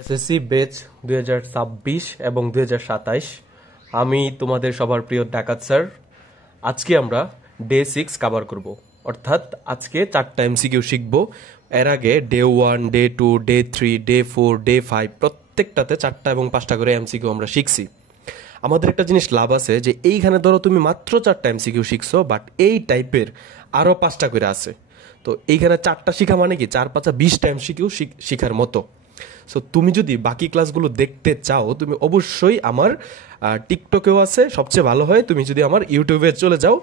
SSC batch 2026 এবং 2027। আমি তোমাদের সবার প্রিয় ডাকাত স্যার। আজকে আমরা ডে 6 কভার করব, অর্থাৎ আজকে 4টা এমসিকিউ শিখব। এর আগে day 1, day 2, day 3, day 4, day 5 প্রত্যেকটাতে 4টা এবং 5টা করে এমসিকিউ আমরা শিখছি। আমাদের একটা জিনিস লাভ আছে যে এইখানে ধরো তুমি মাত্র 4টা এমসিকিউ শিখছো, বাট এই টাইপের আরও 5টা করে আছে। তো এইখানে 4টা শিখা মানে কি 4 5 20টা এমসিকিউ শিখার মতো। সো তুমি যদি বাকি ক্লাসগুলো দেখতে চাও, তুমি অবশ্যই আমার টিকটকেও আছে, সবচেয়ে ভালো হয় তুমি যদি আমার ইউটিউবে চলে যাও।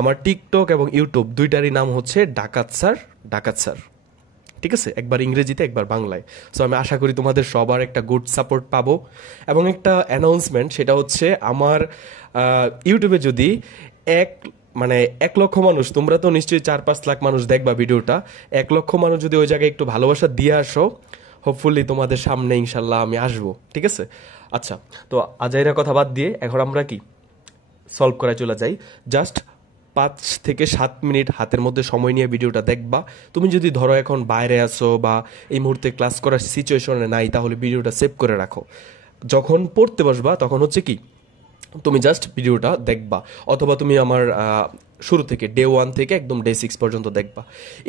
আমার টিকটক এবং ইউটিউব দুইটারই নাম হচ্ছে ডাকাত স্যার, ডাকাত স্যার। ঠিক আছে, একবার ইংরেজিতে একবার বাংলায়। সো আমি আশা করি তোমাদের সবার একটা গুড সাপোর্ট পাবো। এবং একটা অ্যানাউন্সমেন্ট, সেটা হচ্ছে আমার ইউটিউবে যদি এক মানে 1 লক্ষ মানুষ, তোমরা তো নিশ্চয়ই 4-5 লাখ মানুষ দেখবা ভিডিওটা, 1 লক্ষ মানুষ যদি ওই জায়গায় একটু ভালোবাসা দিয়ে আসো, হোপফুলি তোমাদের সামনে ইনশাল্লাহ আমি আসবো। ঠিক আছে, আচ্ছা। তো আজাইরা কথা বাদ দিয়ে এখন আমরা কি সলভ করায় চলে যাই। জাস্ট 5 থেকে 7 মিনিট হাতের মধ্যে সময় নিয়ে ভিডিওটা দেখবা। তুমি যদি ধরো এখন বাইরে আসো বা এই মুহূর্তে ক্লাস করার সিচুয়েশনে নাই, তাহলে ভিডিওটা সেভ করে রাখো। যখন পড়তে বসবা তখন হচ্ছে কি তুমি জাস্ট ভিডিওটা দেখবা, অথবা তুমি আমার শুরু থেকে ডে 1 থেকে একদম ডে 6 পর্যন্ত দেখবা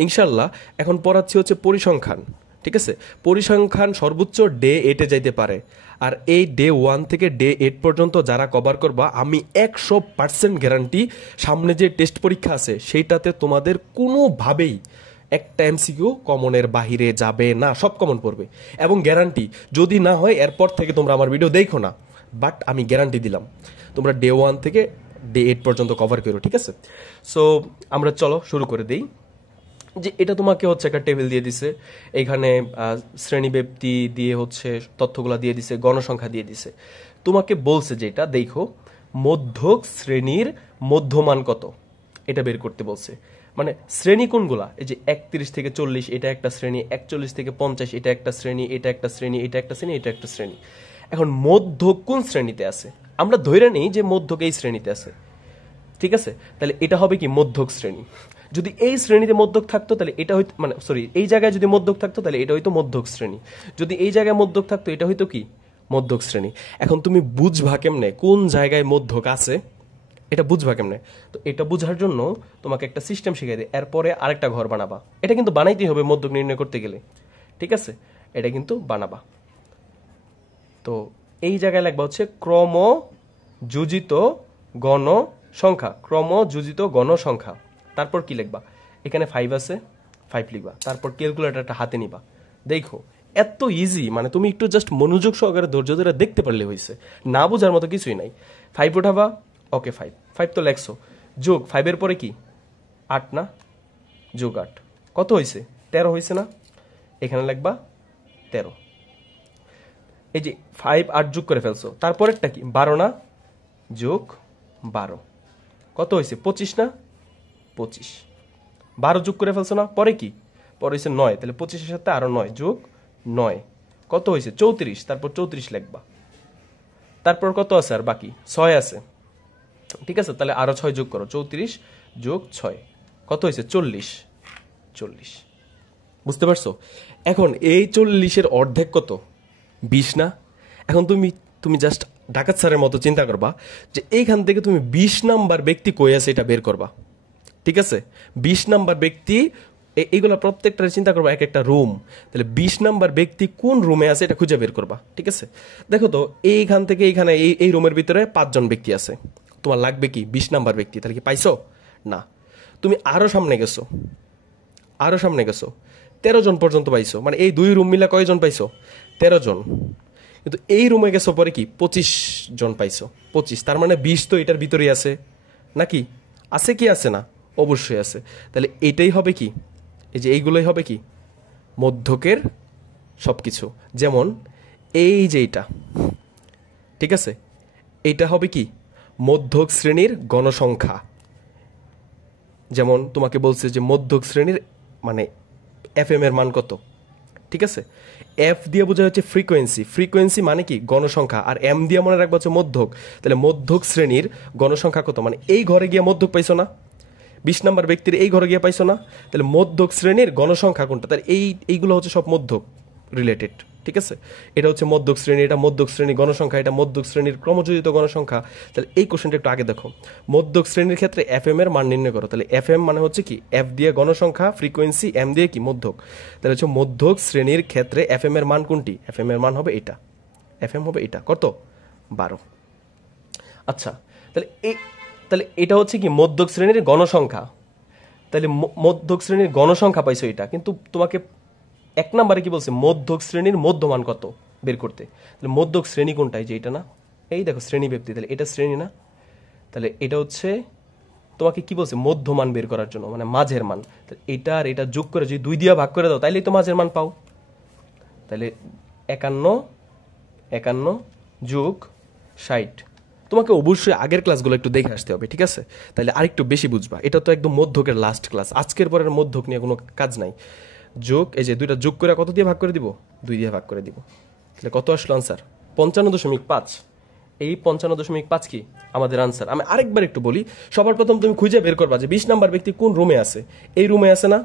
ইনশাল্লাহ। এখন পড়াচ্ছি হচ্ছে পরিসংখ্যান। ঠিক আছে, পরিসংখ্যান সর্বোচ্চ ডে 8-এ যাইতে পারে। আর এই ডে 1 থেকে ডে 8 পর্যন্ত যারা কভার করবা, আমি 100% গ্যারান্টি সামনে যে টেস্ট পরীক্ষা আছে সেইটাতে তোমাদের কোনোভাবেই একটা এমসিকিউ কমনের বাহিরে যাবে না, সব কমন পড়বে। এবং গ্যারান্টি যদি না হয় এরপর থেকে তোমরা আমার ভিডিও দেখো না, বাট আমি গ্যারান্টি দিলাম তোমরা ডে 1 থেকে ডে 8 পর্যন্ত কভার করো। ঠিক আছে, সো আমরা চলো শুরু করে দিই। যে এটা তোমাকে হচ্ছে একটা টেবিল দিয়ে দিছে, এখানে শ্রেণীব্যাপ্তি দিয়ে হচ্ছে তথ্যগুলো দিয়ে দিছে, গণসংখ্যা দিয়ে দিছে। তোমাকে বলছে যেটা দেখো, মধ্যক শ্রেণীর মধ্যমান কত এটা বের করতে বলছে। মানে শ্রেণী কোনগুলা, এই যে 31 থেকে 40 এটা একটা শ্রেণী, 41 থেকে 50 এটা একটা শ্রেণী, এটা একটা শ্রেণী, এটা একটা শ্রেণী, এটা একটা শ্রেণী। এখন মধ্যক কোন শ্রেণীতে আছে, আমরা ধরে নিই যে মধ্যক এই শ্রেণীতে আছে। ঠিক আছে, তাহলে এটা হবে কি মধ্যক শ্রেণী। যদি এই শ্রেণীতে মধ্যক থাকতো তাহলে এটা হইতো, মানে সরি, এই জায়গায় যদি মধ্যক থাকতো তাহলে এটা হইতো মধ্যক শ্রেণী। যদি এই জায়গায় মধ্যক থাকতো এটা হইতো কি মধ্যক শ্রেণী। এখন তুমি বুঝবা কেমনে কোন জায়গায় মধ্যক আছে, এটা বুঝবা কেমনে? তো এটা বুঝার জন্য তোমাকে একটা সিস্টেম শিখাই দিই, এরপরে আরেকটা ঘর বানাবা। এটা কিন্তু বানাইতেই হবে মধ্যক নির্ণয় করতে গেলে। ঠিক আছে, এটা কিন্তু বানাবা। তো এই জায়গায় লাগবা হচ্ছে ক্রমযোজিত গণ সংখ্যা, ক্রমযোজিত গণ সংখ্যা। তারপর কি লিখবা, এখানে 5 আছে, 5 লিখবা। তারপর ক্যালকুলেটরটা হাতে নিবা। দেখো এত ইজি, মানে তুমি একটু জাস্ট মনোযোগ সহকারে ধৈর্য ধরে দেখতে পারলে হয়েছে, না বোঝার মতো কিছুই নাই। 5 উঠাবা, ওকে 5 5 তো লেখছো। যোগ 5-এর পরে কি 8 না, যোগ 8 কত হয়েছে 13 হয়েছে না, এখানে লিখবা 13। এই যে 5 8 যোগ করে ফেলছো, তারপরেরটা কি 12 না, যোগ 12 কত হয়েছে 25 না, 25 12 যোগ করে ফেলছো না, পরে কি পরে হয়েছে 9, তাহলে 25-এর সাথে আরো 9 যোগ 9 কত হয়েছে 34, তারপর 34 লিখবা। তারপর কত আছে আর বাকি 6 আছে। ঠিক আছে, তাহলে আরো 6 যোগ করো, 34 যোগ 6 কত হয়েছে 40 40। বুঝতে পারছো? এখন এই 40-এর অর্ধেক কত 20 না। এখন তুমি তুমি জাস্ট ডাকাত স্যারের মতো চিন্তা করবা যে এইখান থেকে তুমি 20 নাম্বার ব্যক্তি কই আছে এটা বের করবা। ঠিক আছে, 20 নাম্বার ব্যক্তি, এইগুলো প্রত্যেকটা চিন্তা করবা এক একটা রুম। তাহলে 20 নাম্বার ব্যক্তি কোন রুমে আছে এটা খুঁজে বের করবা। ঠিক আছে, দেখো তো এইখান থেকে এইখানে এই রুমের ভিতরে 5 জন ব্যক্তি আছে, তোমার লাগবে কি 20 নাম্বার ব্যক্তি। তাহলে কি পাইছো না, তুমি আরো সামনে গেছো, আরো সামনে গেছো, 13 জন পর্যন্ত পাইছো। মানে এই 2 রুম মিলা কয়জন পাইছো 13 জন। কিন্তু এই রুমে গেছো পরে কি 25 জন পাইছো, 25। তার মানে 20 তো এটার ভিতরেই আছে নাকি, আছে কি আছে না, অবশ্যই আছে। তাহলে এটাই হবে কি, এই যে এইগুলোই হবে কি মধ্যকের সবকিছু। যেমন এই যে এটা, ঠিক আছে, এইটা হবে কি মধ্যক শ্রেণীর গণসংখ্যা। যেমন তোমাকে বলছে যে মধ্যক শ্রেণীর মানে FM এর মান কত। ঠিক আছে, এফ দিয়ে বোঝা হচ্ছে ফ্রিকোয়েন্সি, ফ্রিকোয়েন্সি মানে কি গণসংখ্যা, আর এম দিয়ে মনে রাখবো হচ্ছে মধ্যক। তাহলে মধ্যক শ্রেণীর গণসংখ্যা কত, মানে এই ঘরে গিয়ে মধ্যক পাইছো না, 20 নাম্বার ব্যক্তির এই ঘরে গিয়ে পাইছো না, তাহলে মধ্যক শ্রেণীর গণসংখ্যা কোনটা, তাহলে এইগুলো হচ্ছে সব মধ্যক। রিলেটেড, ঠিক আছে? এটা হচ্ছে মধ্যক শ্রেণী, এটা মধ্যক শ্রেণী গণসংখ্যা, এটা মধ্যক শ্রেণীর ক্রমযোজিত গণসংখ্যা। তাহলে এই কোশ্চেনটা একটু আগে দেখো। মধ্যক শ্রেণীর ক্ষেত্রে এফ এম এর মান নির্ণয় করো। তাহলে এফ এম মানে হচ্ছে কি, এফ দিয়ে গণসংখ্যা, ফ্রিকোয়েন্সি, এম দিয়ে কি মধ্যক। তাহলে হচ্ছে মধ্যক শ্রেণীর ক্ষেত্রে এফ এম এর মান কোনটি? এফ এম এর মান হবে এটা, এফ এম হবে এটা, কত? 12। আচ্ছা, তাহলে এটা হচ্ছে কি মধ্যক শ্রেণীর গণসংখ্যা। তাহলে মধ্যক শ্রেণীর গণসংখ্যা পাইছো এটা, কিন্তু তোমাকে 1 নম্বরে কি বলছে? মধ্যক শ্রেণীর মধ্যমান কত বের করতে। তাহলে মধ্যক শ্রেণী কোনটাই? যে এটা না, এই দেখো শ্রেণী ব্যক্তি, তাহলে এটা শ্রেণী না? তাহলে এটা হচ্ছে তোমাকে কি বলছে? মধ্যমান বের করার জন্য, মানে মাঝের মান। তাহলে এটা আর এটা যোগ করে যদি 2 দিয়ে ভাগ করে দাও, তাইলেই তো মাঝের মান পাও। তাহলে 51 যোগ 60। তোমাকে অবশ্যই আগের ক্লাসগুলো একটু দেখে আসতে হবে, ঠিক আছে? তাহলে আরেকটু বেশি বুঝবা। এটা তো একদম মধ্যকের লাস্ট ক্লাস, আজকের পরের মধ্যক নিয়ে কোনো কাজ নাই। যোগ, এই যে 2টা যোগ করে কত দিয়ে ভাগ করে দিব? 2 দিয়ে ভাগ করে দিব। তাহলে কত আসলো আনসার? 55.5। এই 55.5 কি আমাদের আনসার। আমি আরেকবার একটু বলি। সবার প্রথম তুমি খুঁজে বের করবা যে 20 নাম্বার ব্যক্তি কোন রুমে আছে। এই রুমে আছে না?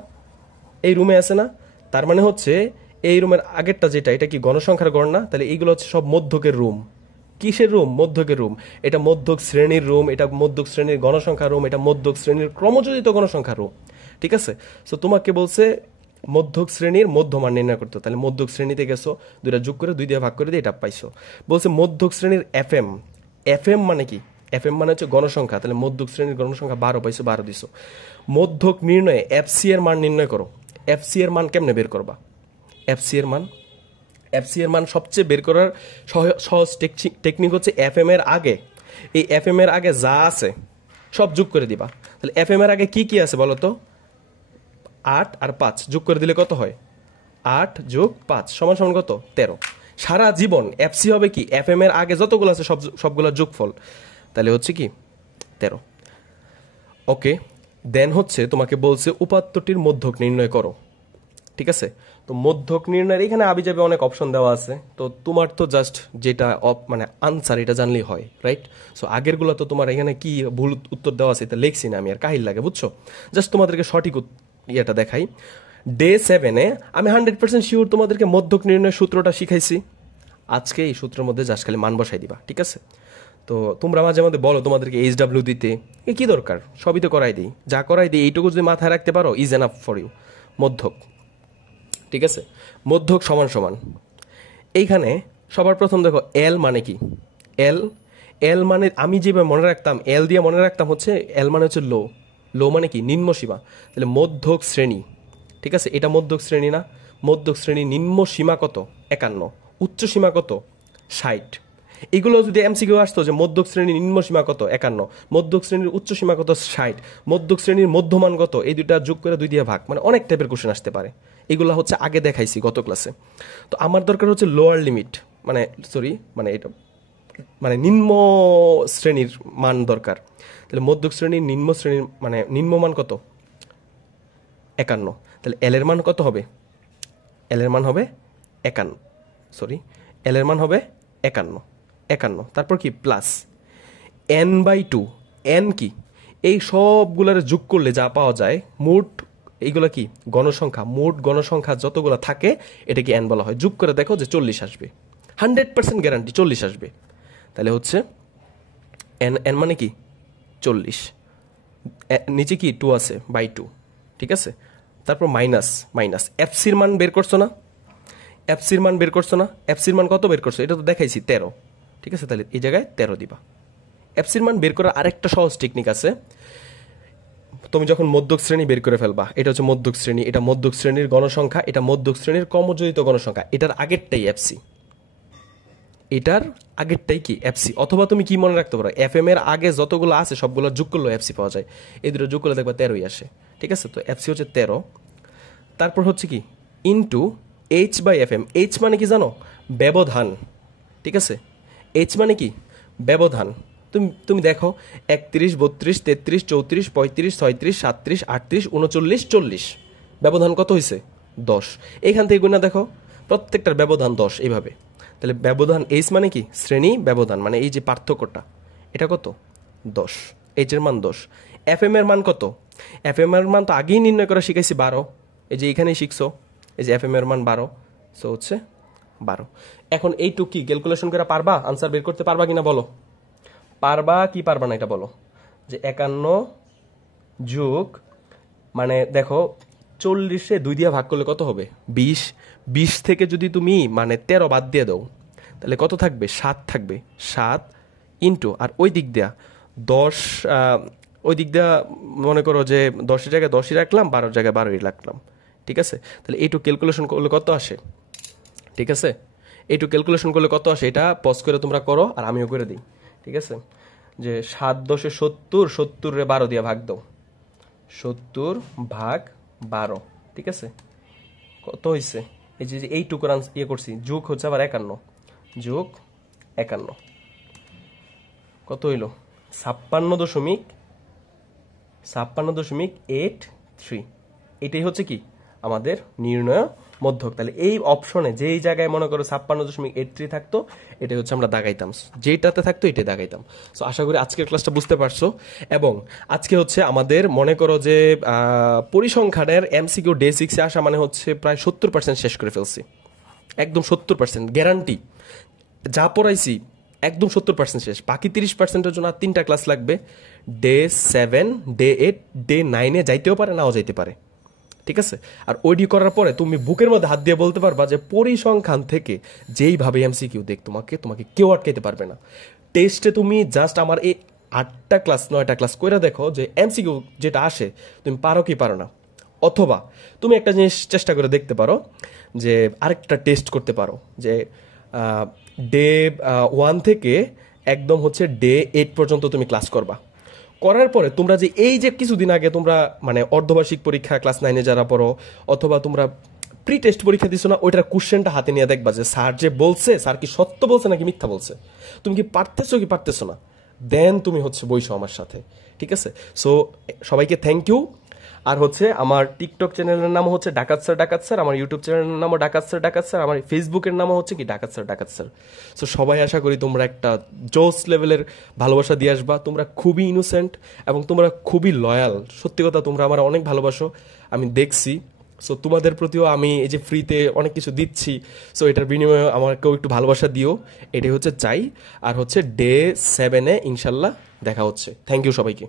এই রুমে আছে না? তার মানে হচ্ছে এই রুমের আগেরটা যেটা, এটা কি গণসংখ্যার গড় না? তাহলে এইগুলো হচ্ছে সব মধ্যকের রুম। কিসের রুম? মধ্যকের রুম। এটা মধ্যক শ্রেণীর রুম, এটা মধ্যক শ্রেণীর গণসংখ্যা রুম, এটা মধ্যক শ্রেণীর ক্রমযোজিত গণসংখ্যা রুম, ঠিক আছে? সো তোমাকে বলছে মধ্যক শ্রেণীর মধ্যমান নির্ণয় করতে। তাহলে মধ্যক শ্রেণীতে গেছো, 2টা যোগ করে 2 দিয়ে ভাগ করে দিয়ে এটা পাইছো। বলছে মধ্যক শ্রেণীর এফ এম। এফ এম মানে কি? এফ এম মানে হচ্ছে গণসংখ্যা। তাহলে মধ্যক শ্রেণীর গণসংখ্যা 12 পাইছো, 12 দিছো। মধ্যক নির্ণয়ে এফসি এর মান নির্ণয় করো। এফসি এর মান কেমনে বের করবা? এফসি এর মান, এফসি এর মান সবচেয়ে বের করার সহজ টেকনিক হচ্ছে এফ এম এর আগে, এই এফ এম এর আগে যা আছে সব যোগ করে দিবা। তাহলে এফ এম এর আগে কি কি আছে বলো তো? 8 আর 5 যোগ করে দিলে কত হয়? 8 যোগ 5 সমান সমান কত? 13। সারা জীবন এফসি হবে কি? এফ এম এর আগে যতগুলো আছে সবগুলোর যোগফল। তাহলে হচ্ছে কি 13। ওকে, দেন হচ্ছে তোমাকে বলছে উপাত্তটির মধ্যক নির্ণয় করো, ঠিক আছে? তো মধ্যক নির্ণয়ের এখানে আবি যাবে অনেক অপশন দেওয়া আছে। তো তোমার তো জাস্ট যেটা মানে আনসার এটা জানলেই হয়, রাইট? সো আগেরগুলো তো তোমার এখানে কি ভুল উত্তর দেওয়া আছে এটা লিখছি না আমি, আর কাহিল লাগে, বুঝছো? জাস্ট তোমাদেরকে সঠিক ইয়েটা দেখাই। ডে 7-এ আমি 100% শিওর তোমাদেরকে মধ্যক নির্ণয়ের সূত্রটা শিখাইছি। আজকে এই সূত্রের মধ্যে জাস্ট খালি মান বসাই দিবা, ঠিক আছে? তো তোমরা মাঝে মধ্যে বলো তোমাদেরকে এইচডাব্লিউ দিতে, কি দরকার? সবই তো করাই দিই, যা করাই দিই এইটুকু যদি মাথায় রাখতে পারো ইজ এনাফ ফর ইউ। মধ্যক, ঠিক আছে? মধ্যক সমান সমান, এইখানে সবার প্রথম দেখো এল মানে কি? এল, এল মানে আমি যেভাবে মনে রাখতাম, এল দিয়ে মনে রাখতাম হচ্ছে এল মানে হচ্ছে লো। লো মানে কি? নিম্ন সীমা। তাহলে মধ্যক শ্রেণী, ঠিক আছে? এটা মধ্যক শ্রেণী না? মধ্যক শ্রেণী নিম্ন সীমা কত? 51। উচ্চ সীমা কত? 60। এগুলো যদি এমসিকিউ আসতো যে মধ্যক শ্রেণীর নিম্ন সীমা কত? 51। মধ্যক শ্রেণীর উচ্চ সীমা কত? 60। মধ্যক শ্রেণীর মধ্যমান কত? এই দুইটা যোগ করে 2 দিয়ে ভাগ, মানে অনেক টাইপের কোশ্চেন আসতে পারে। এগুলো হচ্ছে আগে দেখাইছি গত ক্লাসে। তো আমার দরকার হচ্ছে লোয়ার লিমিট, মানে সরি, মানে এটা মানে নিম্ন শ্রেণীর মান দরকার। তাহলে মধ্যক শ্রেণীর নিম্ন শ্রেণীর মানে নিম্নমান কত? 51। তাহলে এল এর মান কত হবে? এল এর মান হবে 51, সরি, এল এর মান হবে 51। 51, তারপর কি প্লাস n/2। n কি? এই সবগুলার যোগ করলে যা পাওয়া যায় মোট, এইগুলা কি? গণসংখ্যা। মোট গণসংখ্যা যতগুলো থাকে এটাকে n বলা হয়। যোগ করে দেখো যে 40 আসবে, 100% গ্যারান্টি 40 আসবে। তাহলে হচ্ছে n, n মানে কি? 40। নিচে কি 2 আছে, বাই 2, ঠিক আছে? তারপর মাইনাস মাইনাস এফসির মান বের করছো না? এফসির মান বের করছো না? এফসির মান কত বের করছো? এটা তো দেখাইছি 13, ঠিক আছে? তাহলে এই জায়গায় 13 দিবা। এফসির মান বের করার আরেকটা সহজ টেকনিক আছে। তুমি যখন মধ্যক শ্রেণী বের করে ফেলবা, এটা হচ্ছে মধ্যক শ্রেণী, এটা মধ্যক শ্রেণীর গণসংখ্যা, এটা মধ্যক শ্রেণীর ক্রমযোজিত গণসংখ্যা, এটার আগেরটাই এফসি, এটার আগেরটাই কি? এফসি। অথবা তুমি কি মনে রাখতে পারো, এফ এম এর আগে যতগুলো আছে সবগুলো যোগ করলেও এফসি পাওয়া যায়। এই দুটো যোগ করলে দেখবা 13ই আসে, ঠিক আছে? তো এফসি হচ্ছে 13। তারপর হচ্ছে কি ইনটু h/fm। এইচ মানে কি জানো? ব্যবধান, ঠিক আছে? এইচ মানে কি? ব্যবধান। তুমি দেখো 31, 32, 33, 34, 35, 36, 37, 38, 39, 40, ব্যবধান কত হয়েছে? 10। এইখান থেকে গুণা দেখো, প্রত্যেকটার ব্যবধান 10 এইভাবে। তাহলে ব্যবধান এইচ মানে কি? শ্রেণী ব্যবধান, মানে এই যে পার্থক্যটা, এটা কত? 10। এইচ এর মান 10। এফ এম এর মান কত? এফ এম এর মান তো আগেই নির্ণয় করা শিখাইছি 12। এই যে এখানেই শিখছো, এই যে এফ এম এর মান 12। সো হচ্ছে 12। এখন এইটুকু কি ক্যালকুলেশন করে পারবা, আনসার বের করতে পারবা কিনা বলো, পারবা কি পারবা না এটা বলো। যে 51 যোগ মানে দেখো 40-এ 2 দিয়ে ভাগ করলে কত হবে 20, 20 থেকে যদি তুমি মানে 13 বাদ দিয়ে দাও তাহলে কত থাকবে 7 থাকবে, 7 ইন্টু আর ওই দিক দিয়া 10, ওই দিক দিয়া মনে করো যে 10-এর জায়গায় 10ই রাখলাম, 12-এর জায়গায় 12ই রাখলাম, ঠিক আছে। তাহলে এইটু ক্যালকুলেশন করলে কত আসে, ঠিক আছে, এইটু ক্যালকুলেশন করলে কত আসে এটা পজ করে তোমরা করো আর আমিও করে দিই, ঠিক আছে। যে 7 10-এ 70, 70-রে 12 দিয়ে ভাগ দাও, 70 ভাগ 12, ঠিক আছে। কত হয়েছে এই যে এইটুকুর ইয়ে করছি, যোগ হচ্ছে আবার 51, যোগ 51 কত হইল 56.83। এটাই হচ্ছে কি আমাদের নির্ণয় মধ্যক। তাহলে এই অপশনে যেই জায়গায় মনে করো 56.83 থাকতো এটাই হচ্ছে আমরা দাগাইতাম, যেটাতে থাকতো এটাই দাগাইতাম। সো আশা করি আজকের ক্লাসটা বুঝতে পারছো। এবং আজকে হচ্ছে আমাদের মনে করো যে পরিসংখ্যানের এমসিকিউ ডে 6-এ আসা মানে হচ্ছে প্রায় 70% শেষ করে ফেলছি, একদম 70% গ্যারান্টি। যা পড়াইছি একদম 70% শেষ, বাকি 30%-এর জন্য আর 3টা ক্লাস লাগবে। ডে 7, ডে 8, ডে 9-এ যাইতেও পারে নাও যাইতে পারে, ঠিক আছে। আর ওইডি করার পরে তুমি বুকের মধ্যে হাত দিয়ে বলতে পারবা যে পরিসংখ্যান থেকে যেইভাবে এমসিকিউ দেখ তোমাকে কেউ আটকাইতে পারবে না। টেস্টে তুমি জাস্ট আমার এই 8টা ক্লাস 9টা ক্লাস কইরা দেখো যে এমসিকিউ যেটা আসে তুমি পারো কি পারো না। অথবা তুমি একটা জিনিস চেষ্টা করে দেখতে পারো যে আরেকটা টেস্ট করতে পারো যে ডে 1 থেকে একদম হচ্ছে ডে 8 পর্যন্ত তুমি ক্লাস করবা। করার পরে তোমরা যে এই যে কিছুদিন আগে তোমরা মানে অর্ধবার্ষিক পরীক্ষা ক্লাস 9-এ যারা পড়ো অথবা তোমরা প্রি টেস্ট পরীক্ষা দিছো না, ওইটার কোশ্চেনটা হাতে নিয়ে দেখবা যে স্যার যে বলছে স্যার কি সত্য বলছে নাকি মিথ্যা বলছে, তুমি কি পারতেছো কি পারতেছো না, দেন তুমি হচ্ছে বইসো আমার সাথে, ঠিক আছে। সো সবাইকে থ্যাংক ইউ। আর হচ্ছে আমার টিকটক চ্যানেলের নাম হচ্ছে ডাকাত স্যার, আমার ইউটিউব চ্যানেলের নামও ডাকাত স্যার, আমার ফেসবুকের নামও হচ্ছে কি ডাকাত স্যার। সো সবাই আশা করি তোমরা একটা জোস লেভেলের ভালোবাসা দিয়ে আসবা। তোমরা খুবই ইনোসেন্ট এবং তোমরা খুবই লয়াল, সত্যি কথা তোমরা আমার অনেক ভালোবাসো, আমি দেখছি। সো তোমাদের প্রতিও আমি এই যে ফ্রিতে অনেক কিছু দিচ্ছি, সো এটার বিনিময়ে আমাকেও একটু ভালোবাসা দিও, এটাই হচ্ছে চাই। আর হচ্ছে ডে 7-এ ইনশাল্লাহ দেখা হচ্ছে। থ্যাংক ইউ সবাইকে।